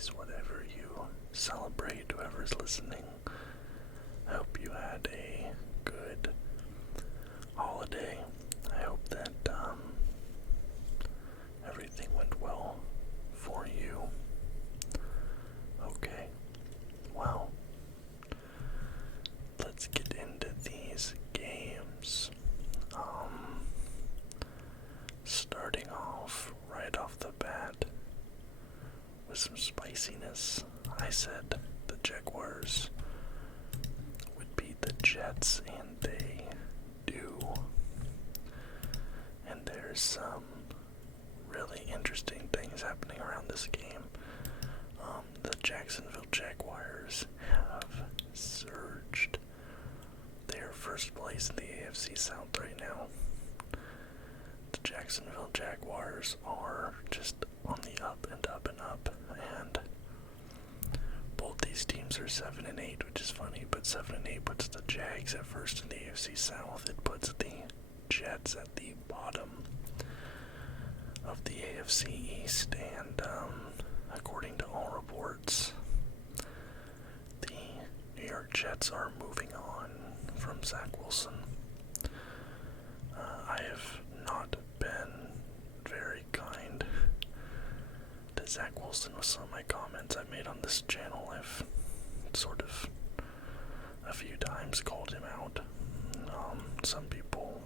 holidays, whatever you celebrate, whoever's listening. I hope you had a good holiday. I hope that everything went well for you. Okay, well, let's get into these games. Starting off right off the bat with some spiciness. I said the Jaguars would beat the Jets, and they do. And there's some really interesting things happening around this game. The Jacksonville Jaguars have surged. They are first place in the AFC South right now. The Jacksonville Jaguars are just on the up and up and up, and both these teams are 7-8, which is funny, but 7-8 puts the Jags at first in the AFC South. It puts the Jets at the bottom of the AFC East, and according to all reports, the New York Jets are moving on from Zach Wilson. I have not been very kind to Zach Wilson with some of my comments I've made on this channel. I've sort of a few times called him out. Some people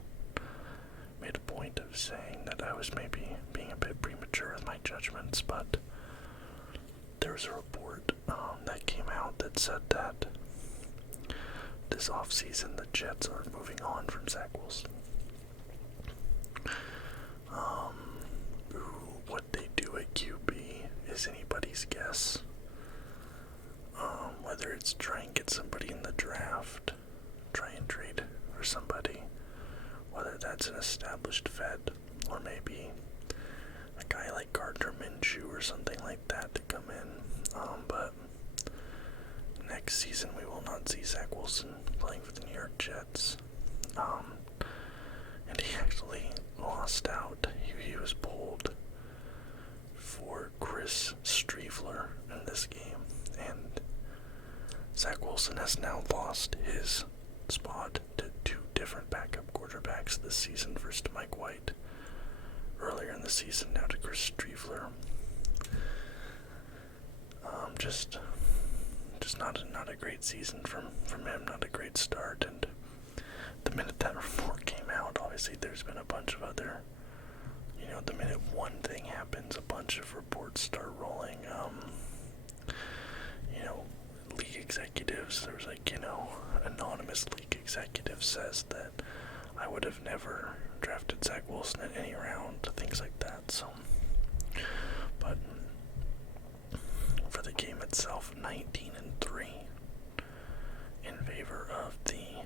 made a point of saying that I was maybe being a bit premature with my judgments, but there was a report that came out that said that this offseason the Jets are moving on from Zach Wilson. What they do at QB is anybody's guess. Whether it's try and get somebody in the draft, try and trade for somebody, whether that's an established vet, or maybe a guy like Gardner Minshew or something like that to come in. But next season we will not see Zach Wilson playing for the New York Jets. And he actually lost out. He was pulled for Chris Streveler in this game, and Zach Wilson has now lost his spot to two different backup quarterbacks this season. First to Mike White earlier in the season, now to Chris Streveler. Just not a great season from him, not a great start. And the minute that report came out, obviously there's been a bunch of other, the minute one thing happens, a bunch of reports start rolling. League executives, there was anonymous league executive says that I would have never drafted Zach Wilson in any round, things like that. So, but for the game itself, 19-3 in favor of the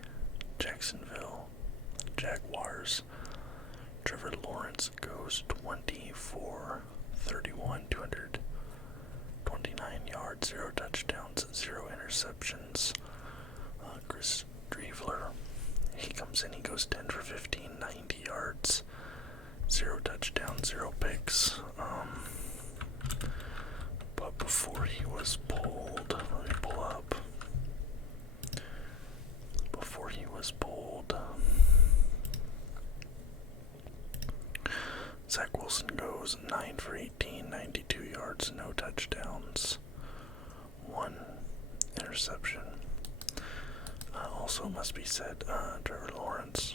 Jacksonville Jaguars. Trevor Lawrence goes 24-31, 229 yards, 0 touchdowns, 0 interceptions. Chris Streveler, he comes in, he goes 10 for 15, 90 yards, 0 touchdowns, 0 picks. But before he was pulled, let me pull up. Before he was pulled, Zach Wilson goes 9 for 18, 92 yards, no touchdowns, 1 interception. Also must be said, Trevor Lawrence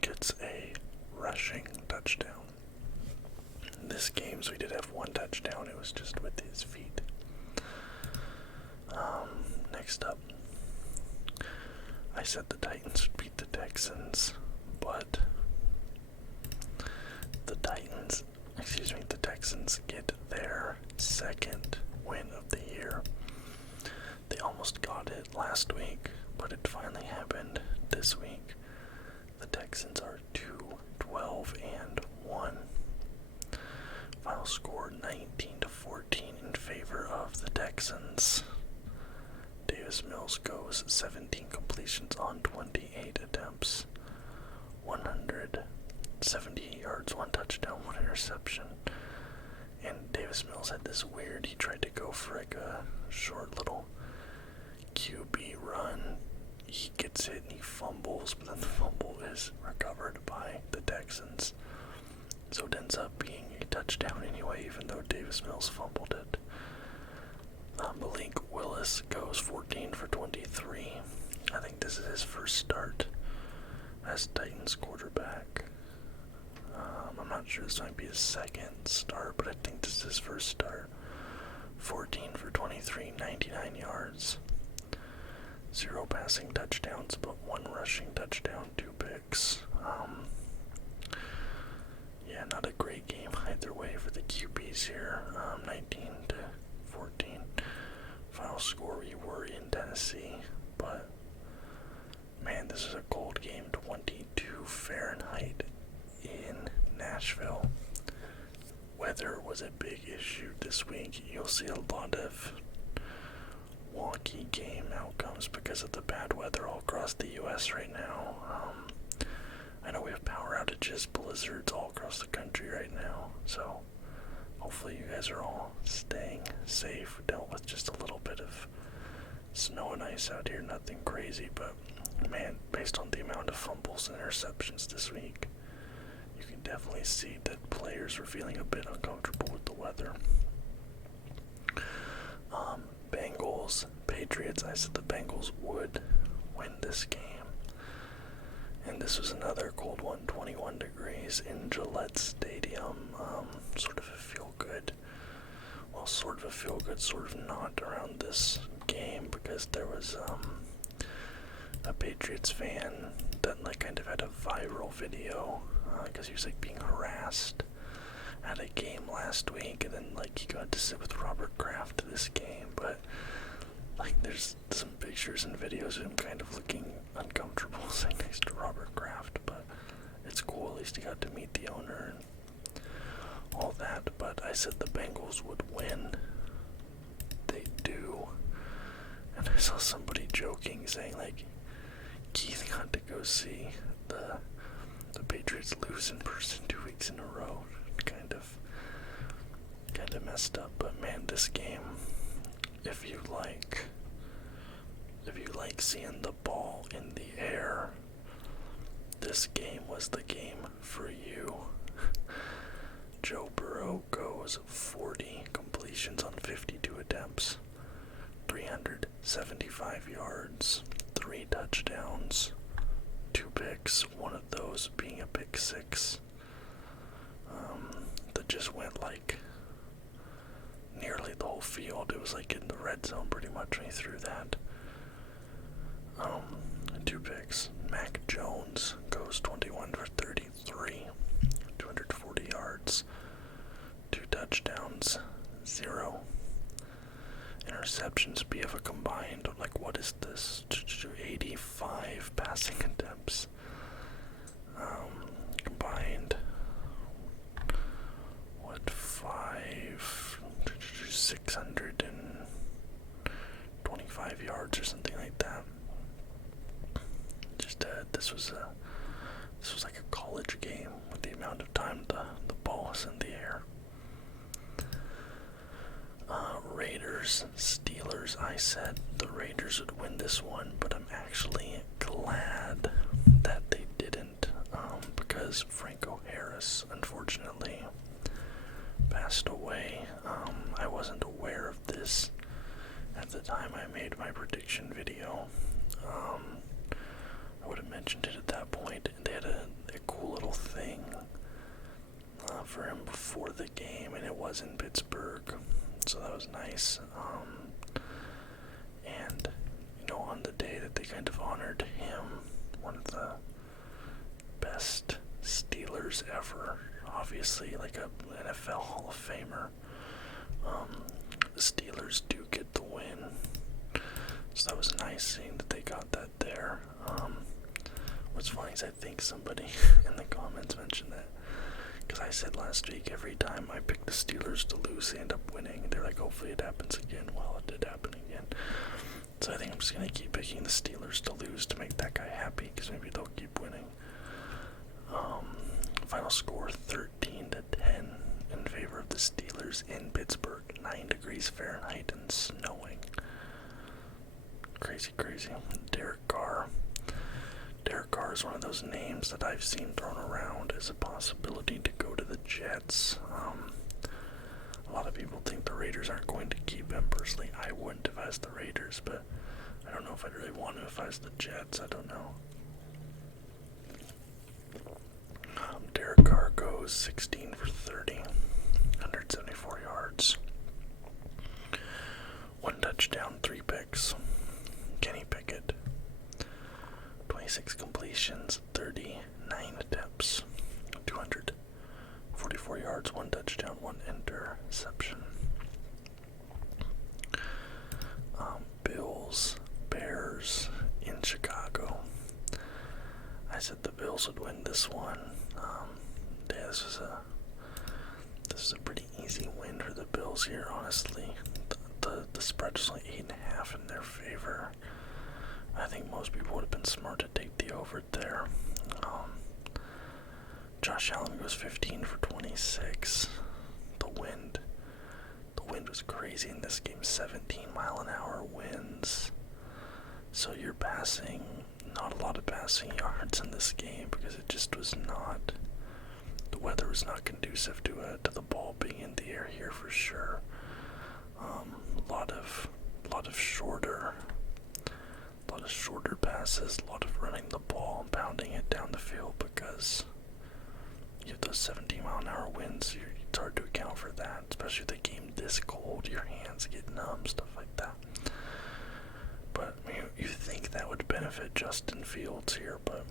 gets a rushing touchdown. In this game, so we did have 1 touchdown, it was just with his feet. Next up, I said the Titans would beat the Texans, but the Texans get their second win of the year. They almost got it last week, but it finally happened this week. The Texans are 2-12-1. Final score 19-14 in favor of the Texans. Davis Mills goes 17 completions on 28 attempts, 178 yards, 1 touchdown, 1 interception. And Davis Davis Mills had this weird, he tried to go for like a short little QB run. He gets hit and he fumbles, but then the fumble is recovered by the Texans. So it ends up being a touchdown anyway, even though Davis Mills fumbled it. Malik Willis goes 14 for 23. I think this is his first start as Titans quarterback. I'm not sure this might be his second start, but I think this is his first start. 14 for 23, 99 yards. 0 passing touchdowns, but 1 rushing touchdown, 2 picks. Yeah, not a great game either way for the QBs here. 19 to 14. Final score, we were in Tennessee, but man, this is a cold game. 22 Fahrenheit in Nashville. Weather was a big issue this week. You'll see a lot of wonky game outcomes because of the bad weather all across the U.S. right now. I know we have power outages, blizzards all across the country right now, so hopefully you guys are all staying safe. We dealt with just a little bit of snow and ice out here, nothing crazy, but man, based on the amount of fumbles and interceptions this week, you can definitely see that players were feeling a bit uncomfortable with the weather. Bengals, Patriots, I said the Bengals would win this game. And this was another cold one, 21 degrees in Gillette Stadium. Sort of a feel-good, well, sort of a feel-good, sort of not around this game, because there was a Patriots fan that like kind of had a viral video, because he was like being harassed at a game last week, and then like he got to sit with Robert Kraft this game, but like there's some pictures and videos of him kind of looking uncomfortable sitting next to Robert Kraft, but it's cool, at least he got to meet the owner and all that. But I said the Bengals would win. They do. And I saw somebody joking, saying like Keith got to go see the Patriots lose in person 2 weeks in a row. Kind of messed up, but man, this game, if you like seeing the ball in the air, this game was the game for you. Joe Burrow goes 40 completions on 52 attempts, 375 yards, 3 touchdowns, 2 picks, one of those being a pick 6. That just went like nearly the whole field. It was like in the red zone pretty much when he threw that. 2 picks. Mac Jones goes 21 for 33, 240 yards, 2 touchdowns, 0 interceptions. We have a combined, like, what is this? 85 passing attempts. Combined, 625 yards or something like that. Just this was like a college game with the amount of time the ball was in the air. Raiders, Steelers. I said the Raiders would win this one, but I'm actually glad that they didn't, because Franco Harris, unfortunately, passed away. I wasn't aware of this at the time I made my prediction video. I would have mentioned it at that point. They had a cool little thing for him before the game, and it was in Pittsburgh, so that was nice. And on the day that they kind of honored him, one of the best Steelers ever, obviously like a NFL Hall of Famer, the Steelers do get the win, so that was nice seeing that they got that there. What's funny is I think somebody in the comments mentioned that, because I said last week every time I pick the Steelers to lose, they end up winning. They're like, hopefully it happens again. Well, it did happen again. So I think I'm just going to keep picking the Steelers to lose to make that guy happy, because maybe they'll keep winning. Final score 13-10 in favor of the Steelers. Steelers in Pittsburgh, 9 degrees Fahrenheit and snowing. Crazy. Derek Carr. Derek Carr is one of those names that I've seen thrown around as a possibility to go to the Jets. A lot of people think the Raiders aren't going to keep him. Personally, I wouldn't if I was the Raiders, but I don't know if I'd really want to if I was the Jets. I don't know. Derek Carr goes 16 for 30, 174 yards. 1 touchdown, 3 picks. Kenny Pickett, 26 completions, 39 attempts, 244 yards, 1 touchdown, 1 interception. Bills, Bears in Chicago. I said the Bills would win this one. This is a pretty easy win for the Bills here, honestly. The spread was like 8.5 in their favor. I think most people would have been smart to take the over there. Josh Allen goes 15 for 26. The wind was crazy in this game. 17-mile-an-hour winds. So you're passing, not a lot of passing yards in this game because it just was not. The weather was not conducive to the ball being in the air here for sure. A lot of shorter passes, a lot of running the ball and pounding it down the field because you have those 17-mile-an-hour winds. It's hard to account for that, especially the game this cold. Your hands get numb, stuff like that. But you think that would benefit Justin Fields here, but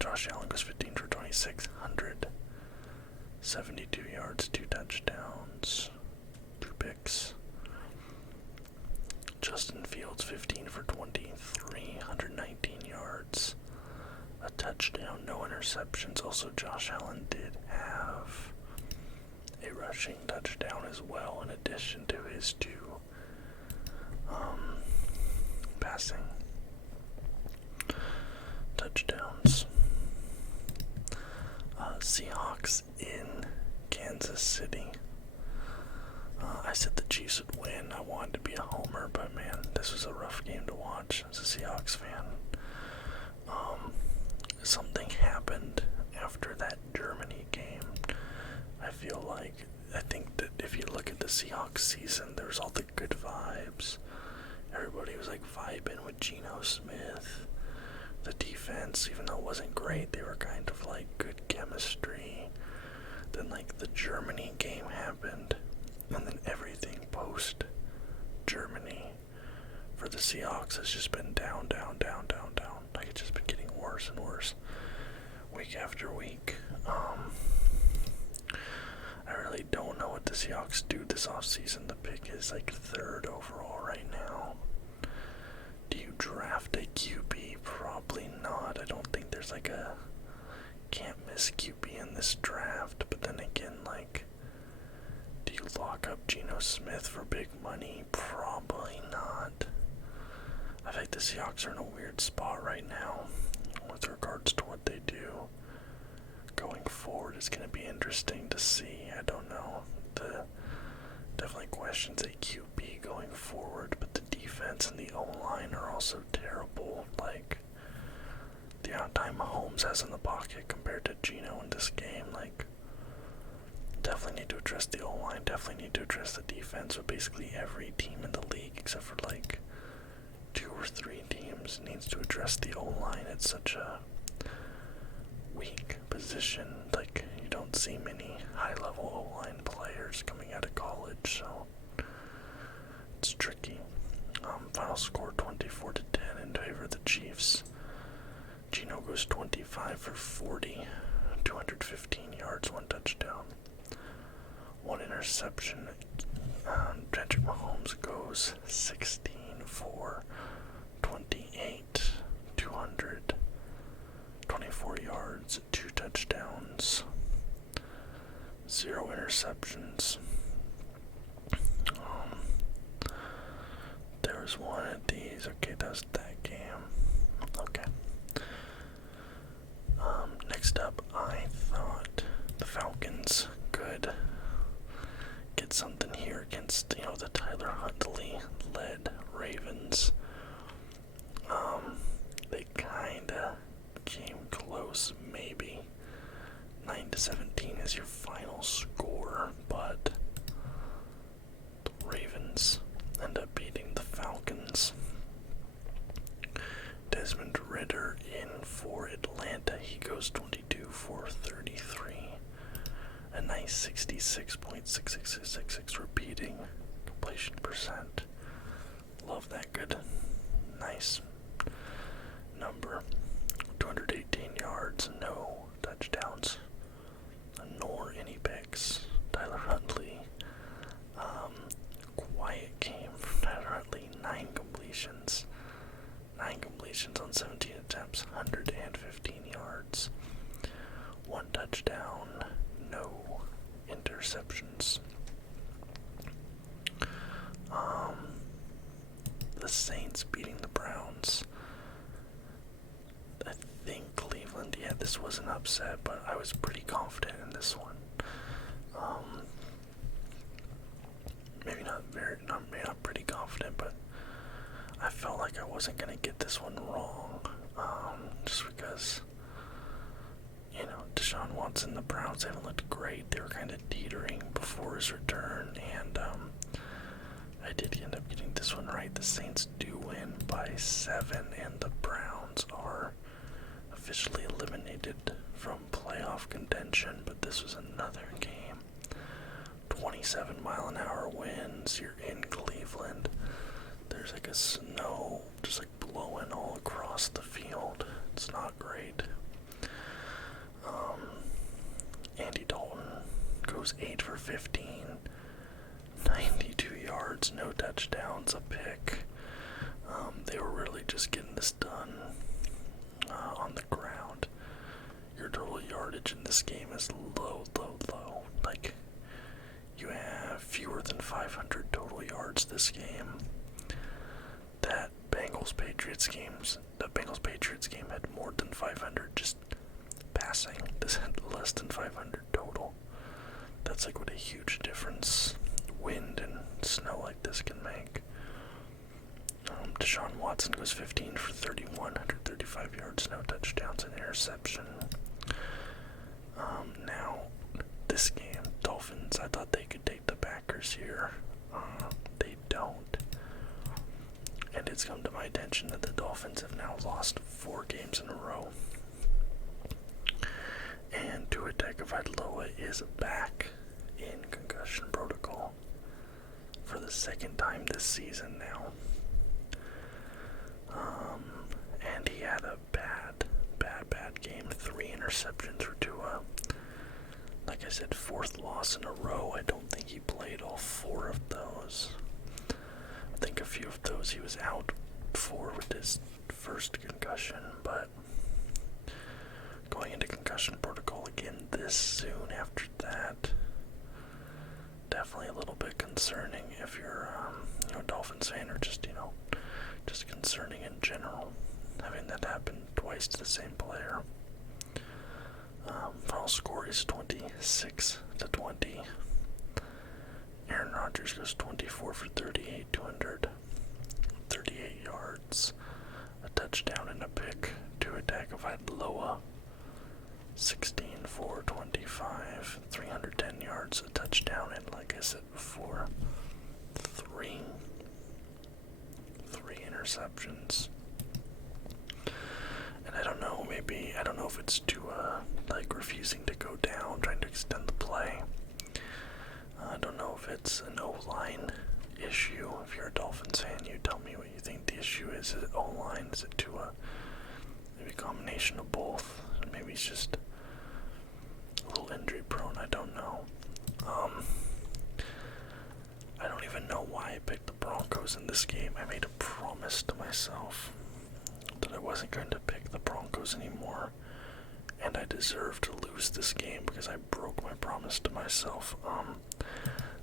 Josh Allen goes 15 for 26, 172 yards, 2 touchdowns, 2 picks. Justin Fields 15 for 23, 119 yards, a touchdown, no interceptions. Also, Josh Allen did have a rushing touchdown as well, in addition to his 2 passing touchdowns. Seahawks in Kansas City. I said the Chiefs would win. I wanted to be a homer, but man, this was a rough game to watch as a Seahawks fan. Something happened after that Germany game. I think that if you look at the Seahawks season, there's all the good vibes. Everybody was like vibing with Geno Smith. The defense, even though it wasn't great, they were kind of like good chemistry. Then like the Germany game happened, and then everything post Germany for the Seahawks has just been down. Like it's just been getting worse and worse week after week. I really don't know what the Seahawks do this offseason. The pick is like 3rd overall right now. Do you draft a QB? Probably not. I don't think there's like a can't miss QB in this draft. But then again, like, do you lock up Geno Smith for big money? Probably not. I think the Seahawks are in a weird spot right now with regards to what they do. Going forward, it's going to be interesting to see. I don't know. Definitely questions a QB going forward, but the defense and the O-line are also terrible. Like, the amount of time Mahomes has in the pocket compared to Geno in this game, like, definitely need to address the O-line, definitely need to address the defense. But basically every team in the league, except for like 2 or 3 teams, needs to address the O-line. It's such a weak position. Like, you don't see many high-level O-line players coming out of college, so it's tricky. Final score 24-10 in favor of the Chiefs. Geno goes 25 for 40, 215 yards, 1 touchdown, 1 interception. Patrick Mahomes goes 16 for 28, 224 yards, 2 touchdowns, 0 interceptions. There was one of these. Okay, that was that game. Okay. Next up, I thought the Falcons could get close, maybe. 9-17 is your final score, but the Ravens end up beating the Falcons. Desmond Ridder in for Atlanta. He goes 22 for 33. A nice 66.6666 repeating completion percent. Love that good. Nice number. 218 yards, no touchdowns, nor any picks. Tyler Huntley. Quiet game from Tyler Huntley. 9 completions. 9 completions on 17 attempts, 115 yards. 1 touchdown, no interceptions. The Saints beating the Browns. I think Cleveland, this was an upset, but I was pretty confident in this one. Maybe not pretty confident, but I felt like I wasn't going to get this one wrong, just because, Deshaun Watson, the Browns haven't looked great. They were kind of teetering before his return, and I did end up getting this one right. The Saints do win by 7, and the Browns are officially eliminated from playoff contention, but this was another game. 27-mile-an-hour winds. You're in Cleveland. There's like a snow just like blowing all across the field. It's not great. Andy Dalton goes 8 for 15, 92 yards, no touchdowns, a pick. They were really just getting this done on the ground. Your total yardage in this game is low. Like, you have fewer than 500 total yards this game. The Bengals-Patriots game had more than 500 just passing. This had less than 500 total. That's like what a huge difference wind and snow like this can make. Deshaun Watson goes 15 for 31, 135 yards, no touchdowns, and interception. Now, this game, Dolphins, I thought they could take the Packers here. They don't. And it's come to my attention that the Dolphins have now lost 4 games in a row. And Tua Tagovailoa is back in concussion protocol for the 2nd time this season now. And he had a bad game. 3 interceptions for Tua. Like I said, 4th loss in a row. I don't think he played all 4 of those. I think a few of those he was out for with his first concussion, but going into concussion protocol again this soon after that, definitely a little bit concerning if you're a Dolphins fan, or just concerning in general, having that happen twice to the same player. Final score is 26-20. Aaron Rodgers goes 24 for 38, 238 yards, a touchdown and a pick. Tua Tagovailoa, 16 for 25, 310 yards, a touchdown, and like I said before, three interceptions. And I don't know if it's Tua refusing to go down, trying to extend the play. I don't know if it's an O-line issue. If you're a Dolphins fan, you tell me what you think the issue is. Is it O-line? Is it Tua? Maybe a combination of both. Maybe he's just a little injury prone. I don't know. I don't even know why I picked the Broncos in this game. I made a promise to myself that I wasn't going to pick the Broncos anymore, and I deserve to lose this game because I broke my promise to myself.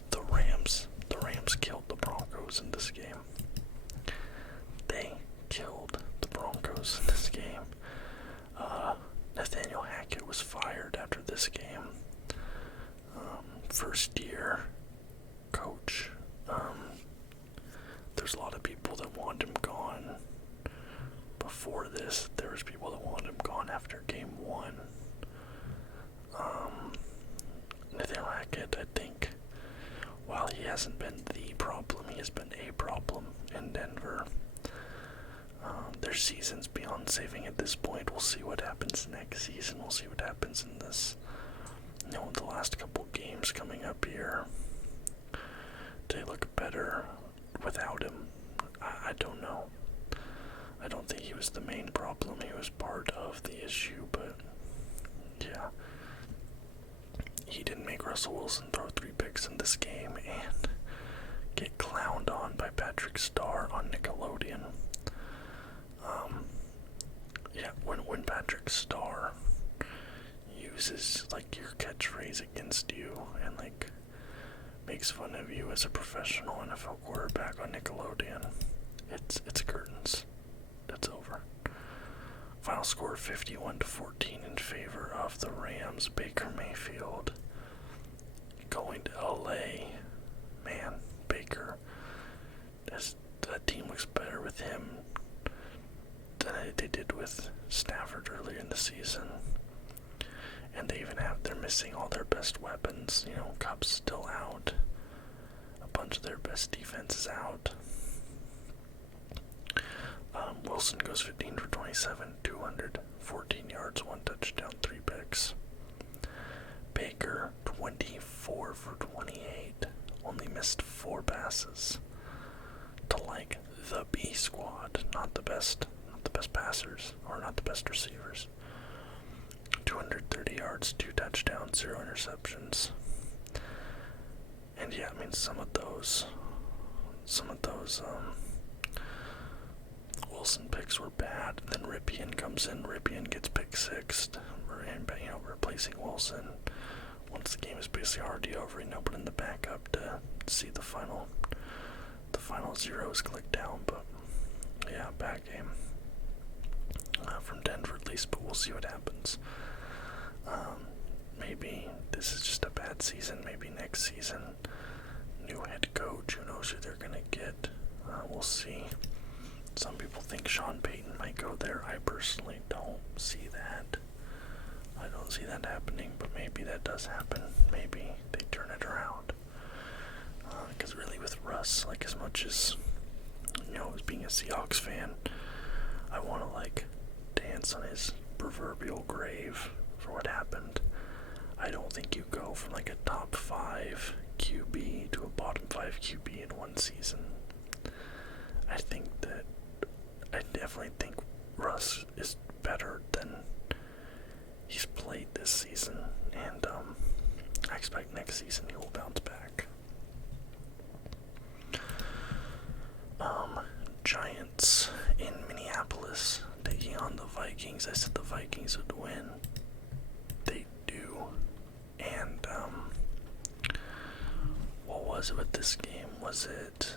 The Rams killed the Broncos in this game. They killed the Broncos in this game. Nathaniel Hackett was fired after this game. First year coach. There's a lot of people that want him gone. Before this, there was people that wanted him gone after game 1. on. Nathaniel Hackett, I think, while he hasn't been the problem, he has been a problem in Denver. Their season's beyond saving at this point. We'll see what happens next season. We'll see what happens in this, the last couple games coming up here. Do they look better without him? I don't know. I don't think he was the main problem. He was part of the issue, but yeah. He didn't make Russell Wilson throw 3 picks in this game and get clowned on by Patrick Starr on Nickelodeon. When Patrick Starr uses your catchphrase against you and makes fun of you as a professional NFL quarterback on Nickelodeon, it's curtains. It's over. Final score 51-14 in favor of the Rams. Baker Mayfield going to LA. Man, Baker, that team looks better with him than they did with Stafford earlier in the season. And they're missing all their best weapons. Cup's still out. A bunch of their best defense is out. Wilson goes 15 for 27, 214 yards, 1 touchdown, 3 picks. Baker, 24 for 28, only missed 4 passes to the B squad, not the best passers, or not the best receivers. 230 yards, 2 touchdowns, 0 interceptions. And some of those Wilson picks were bad. Then Ripien comes in. Ripien gets pick 6, replacing Wilson. Once the game is basically already over, put in the backup to see the final zeros click down. But yeah, bad game from Denver at least. But we'll see what happens. Maybe this is just a bad season. Maybe next season, new head coach. Who knows who they're gonna get? We'll see. Some people think Sean Payton might go there. I personally don't see that. I don't see that happening, but maybe that does happen. Maybe they turn it around. Because really with Russ, as much as, as being a Seahawks fan, I want to, dance on his proverbial grave for what happened. I don't think you go from, a top 5 QB to a bottom 5 QB in one season. I definitely think Russ is better than he's played this season, and I expect next season he will bounce back. Giants in Minneapolis taking on the Vikings. I said the Vikings would win. They do. And what was it with this game? Was it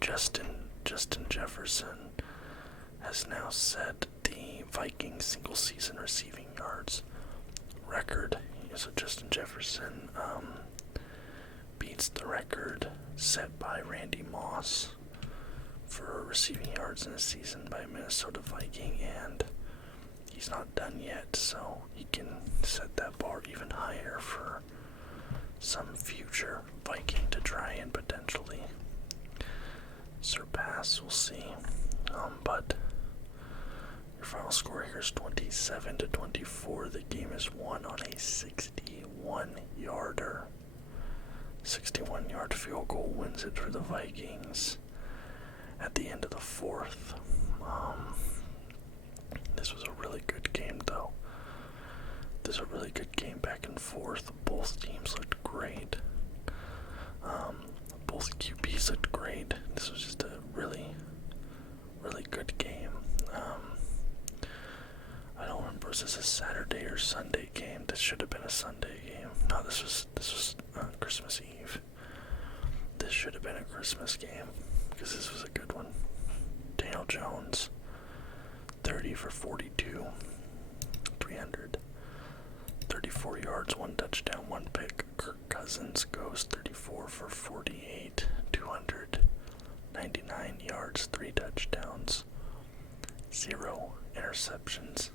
Justin Jefferson has now set the Vikings single season receiving yards record. So Justin Jefferson beats the record set by Randy Moss for receiving yards in a season by a Minnesota Viking, and he's not done yet, so he can set that bar even higher for some future Viking to try and potentially surpass. We'll see. But your final score here is 27-24. The game is won on a 61-yarder. 61-yard field goal wins it for the Vikings at the end of the 4th. This was a really good game, though. This was a really good game back and forth. Both teams looked great. Both QBs looked great. This was just a really, really good game. I don't remember, was this a Saturday or Sunday game? This should have been a Sunday game. No, this was Christmas Eve. This should have been a Christmas game, because this was a good one. Daniel Jones, 30 for 42, 334 yards, 1 touchdown, 1 pick. Kirk Cousins goes 34 for 48, 299 yards, 3 touchdowns, 0 interceptions.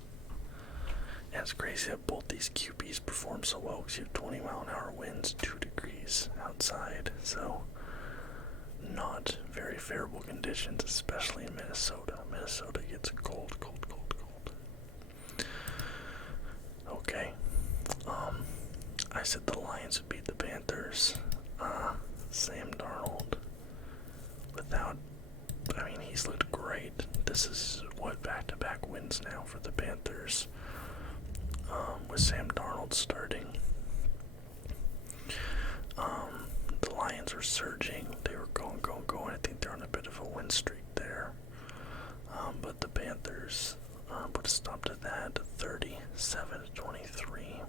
And it's crazy that both these QBs perform so well because you have 20-mile-an-hour winds, 2 degrees outside. So, not very favorable conditions, especially in Minnesota. Minnesota gets cold, cold, cold, cold. Okay. I said the Lions would beat the Panthers. Sam Darnold, he's looked great. This is, back-to-back wins now for the Panthers, with Sam Darnold starting. The Lions were surging. They were going. I think they're on a bit of a win streak there. But the Panthers put a stop to that, 37-23.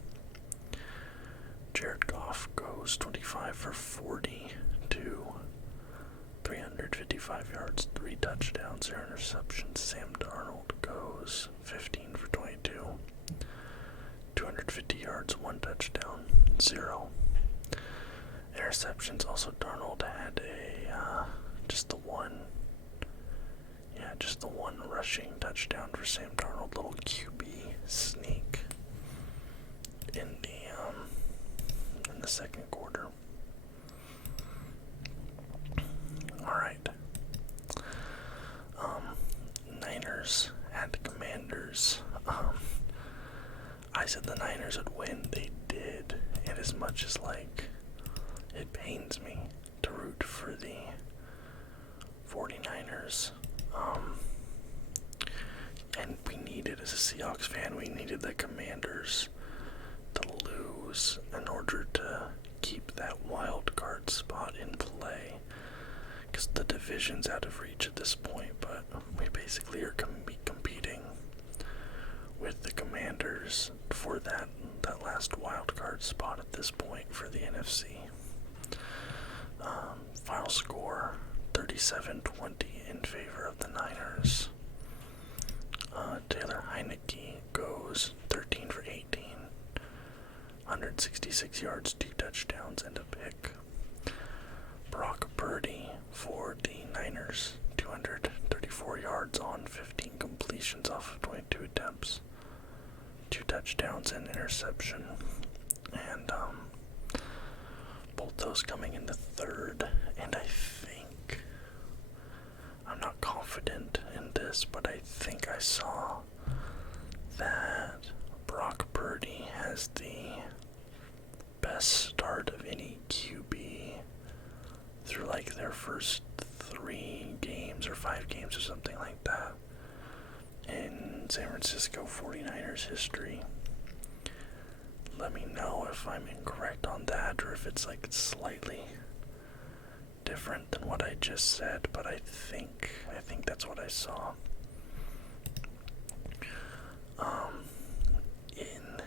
Jared Goff goes 25 for 42, 355 yards, 3 touchdowns, 0 interceptions. Sam Darnold goes 15 for 22, 250 yards, 1 touchdown, 0 interceptions. Also, Darnold had just the one rushing touchdown for Sam Darnold. Little QB sneak in the second quarter. All right. Niners at Commanders. I said the Niners would win. They did. And as much as it pains me to root for the 49ers. And we needed, as a Seahawks fan, we needed the Commanders to lose in order to keep that wild card spot in play. Because the division's out of reach at this point, but we basically are competing with the Commanders for that last wild card spot at this point for the NFC. Final score, 37-20 in favor of the Niners. Taylor Heineke goes 13 for 18, 166 yards, 2 touchdowns, and a pick. Brock Purdy for the Niners, 234 yards on 15 completions off of 22 attempts, 2 touchdowns and interception. And both those coming in the third. And I'm not confident in this, but I think I saw that Brock Purdy has the best start of any QB through their first 3 games or 5 games or something like that in San Francisco 49ers history. Let me know if I'm incorrect on that, or if it's slightly different than what I just said, but I think that's what I saw. In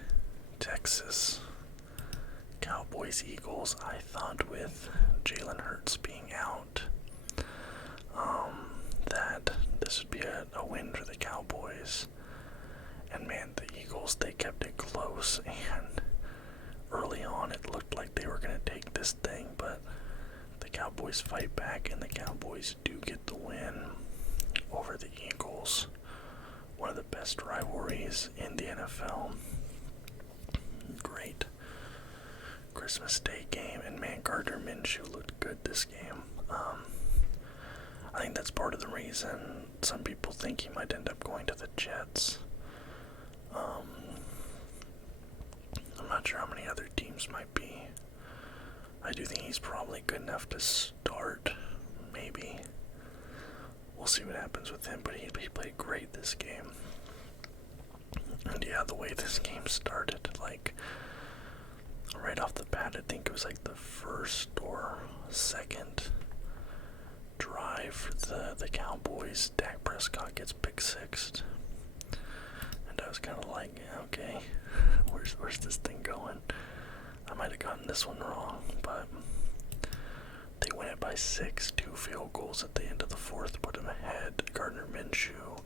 Texas, Cowboys Eagles, I thought with Jalen Hurts being out, that this would be a win for the Cowboys. And man, the Eagles, they kept it close, and early on it looked like they were going to take this thing, but the Cowboys fight back, and the Cowboys do get the win over the Eagles. One of the best rivalries in the NFL. Great Christmas Day game, and man, Gardner Minshew looked good this game. I think that's part of the reason some people think he might end up going to the Jets. I'm not sure how many other teams might be. I do think he's probably good enough to start, maybe. We'll see what happens with him, but he played great this game. And yeah, the way this game started, right off the bat, I think it was the first or second drive for the Cowboys. Dak Prescott gets pick-sixed. And I was kind of okay, where's this thing going? I might have gotten this one wrong, but they win it by 6. 2 field goals at the end of the fourth put him ahead. Gardner Minshew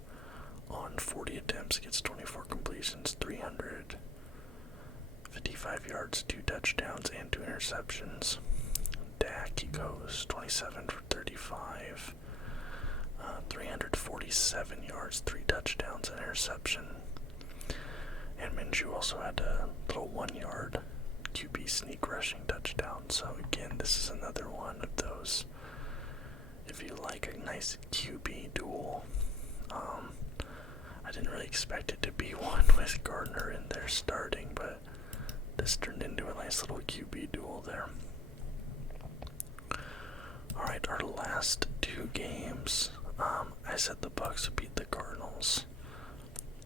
on 40 attempts gets 24 completions, 355 yards, 2 touchdowns, and 2 interceptions. Dak, he goes 27 for 35, 347 yards, 3 touchdowns, and interception. And Minshew also had a little 1-yard QB sneak rushing touchdown. So again, this is another one of those, if you like a nice QB duel. I didn't really expect it to be one with Gardner in there starting, but this turned into a nice little QB duel there. Alright, our last two games. I said the Bucs would beat the Cardinals.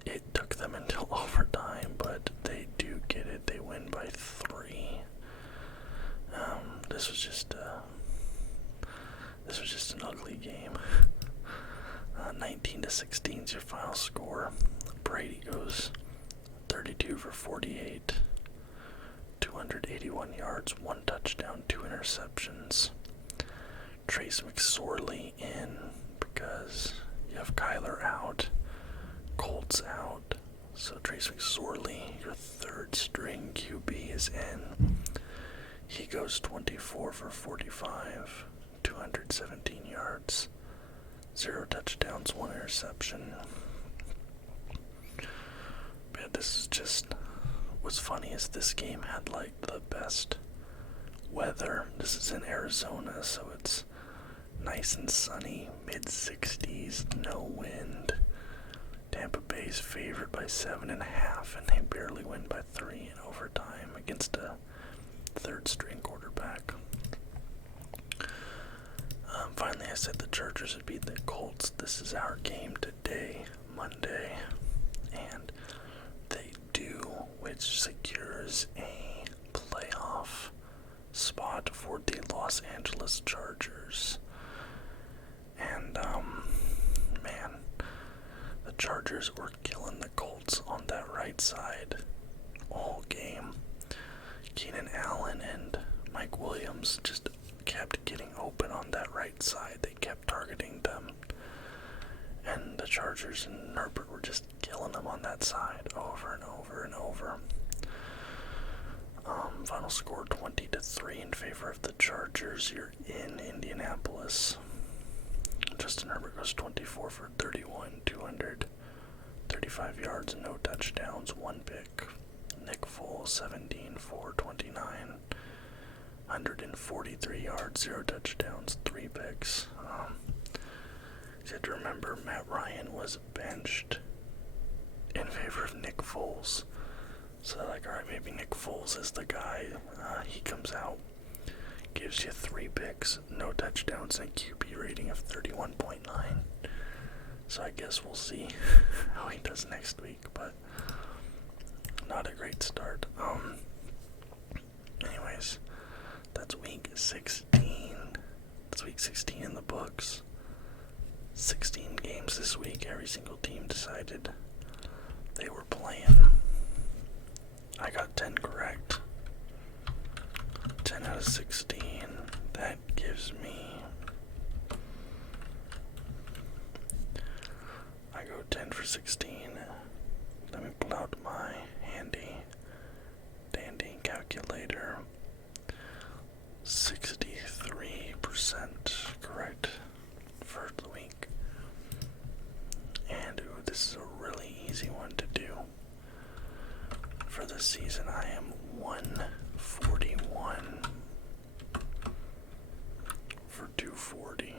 It took them until overtime, but they do get it. They win by 3. This was just an ugly game. 19-16 is your final score. Brady goes 32 for 48, 281 yards, 1 touchdown, 2 interceptions. Trace McSorley in because you have Kyler out, Colts out. So Trace McSorley, your third string QB, is in. He goes 24 for 45, 217 yards, 0 touchdowns, 1 interception. But this is just, what's funny is this game had like the best weather. This is in Arizona, so it's nice and sunny, mid-60s, no wind. Tampa Bay's favored by 7.5, and they barely win by 3 in overtime against a third-string quarterback. Finally, I said the Chargers would beat the Colts. This is our game today, Monday, and they do, which secures a playoff spot for the Los Angeles Chargers. And, man, the Chargers were killing the Colts on that right side all game. Keenan Allen and Mike Williams just kept getting open on that right side. They kept targeting them. And the Chargers and Herbert were just killing them on that side over and over and over. Final score 20-3 in favor of the Chargers. You're in Indianapolis. Justin Herbert goes 24 for 31, 235 yards and no touchdowns, 1 pick. Nick Foles 17 for 29, 143 yards, 0 touchdowns, 3 picks. You have to remember Matt Ryan was benched in favor of Nick Foles. So they're like, alright, maybe Nick Foles is the guy. He comes out, gives you 3 picks, no touchdowns, and a QB rating of 31.9. So I guess we'll see how he does next week, but not a great start. Anyways, that's week 16. That's week 16 in the books. 16 games this week. Every single team decided they were playing. I got 10 correct. 10 out of 16. That gives me, I go 10 for 16. Let me pull out my handy dandy calculator. 63% correct for the week. And this is a really easy one to do. For the season, I am 141 for 240.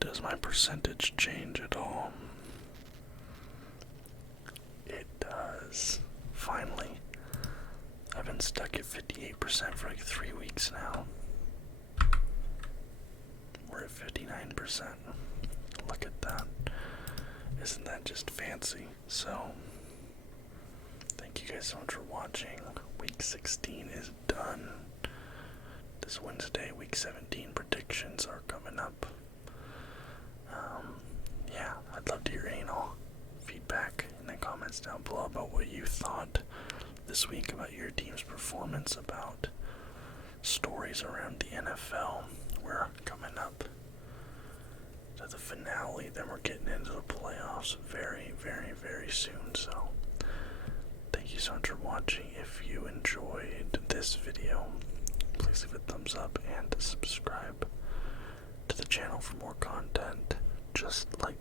Does my percentage change at all? It does. Finally. I've been stuck at 58% for like 3 weeks now. We're at 59%. Look at that. Isn't that just fancy? So, thank you guys so much for watching. Week 16 is done. This Wednesday, week 17 predictions are coming up. Yeah, I'd love to hear any feedback in the comments down below about what you thought this week about your team's performance, about stories around the NFL. We're coming up to the finale, then we're getting into the playoffs very, very, very soon. So thank you so much for watching. If you enjoyed this video, please leave a thumbs up and subscribe to the channel for more content just like